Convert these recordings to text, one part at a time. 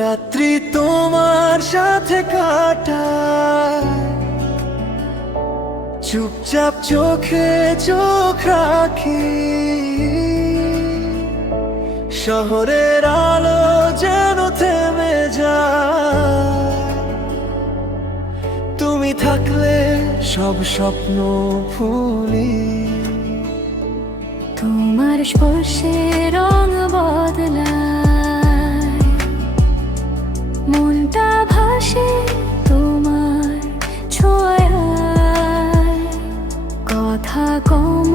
রাত্রি তোমার সাথে কাটায়, চুপচাপ চোখে চোখ রাখি। শহরের আলো যেন থেমে যায়, তুমি থাকলে সব স্বপ্ন ভুলি। তোমার স্পর্শে রং বদলায়, মনটা ভাসে তোমার ছোঁয়ায়। কথা কম,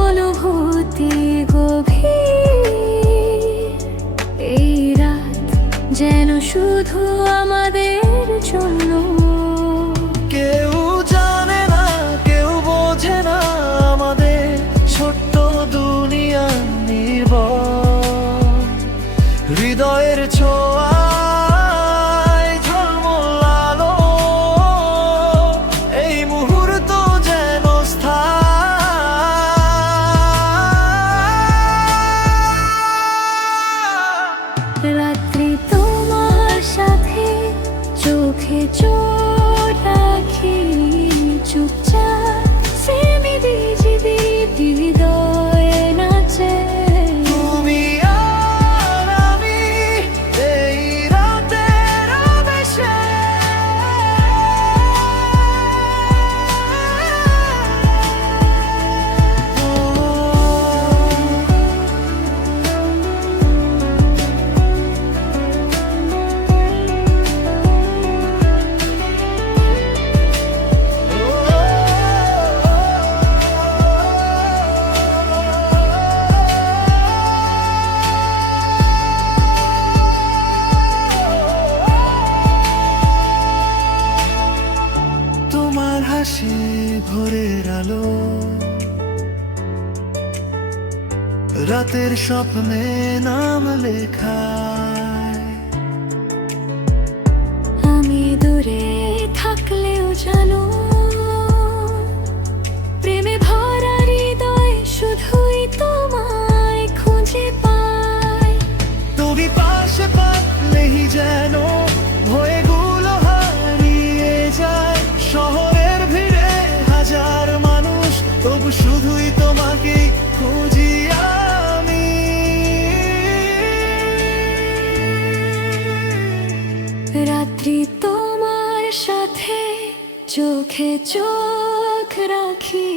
অনুভূতি গভীর। এই রাত যেন শুধু আমাদের জন্য। কেউ জানে না, কেউ বোঝে না আমাদের ছোট্ট দুনিয়া নির্ভর। হৃদয়ের ছোঁয়ায় ঝলমল আলো, এই মুহূর্ত যেন স্থায়ী। রাত্রি তোমার সাথে চোখে চোখ রাখি, চুপচাপ সেমিদি জীবিত হৃদয়ে নাচে। তুমি আর আমি এই রাতের আবেশে, তোমার হাসি ভোরের আলো, রাতের স্বপ্নে নাম লেখায়। আমি দূরে থাকলেও জানো, প্রেমে ভরা হৃদয় শুধুই তোমায় খুঁজে পায়। তুমি পাশে পাতলেই যেন ভয়গুলো হারিয়ে যায়। শহরের ভিড়ে হাজার মানুষ, তবু শুধুই তোমাকে খুঁজি আমি। রাত্রি তোমার সাথে চোখে চোখ রাখি,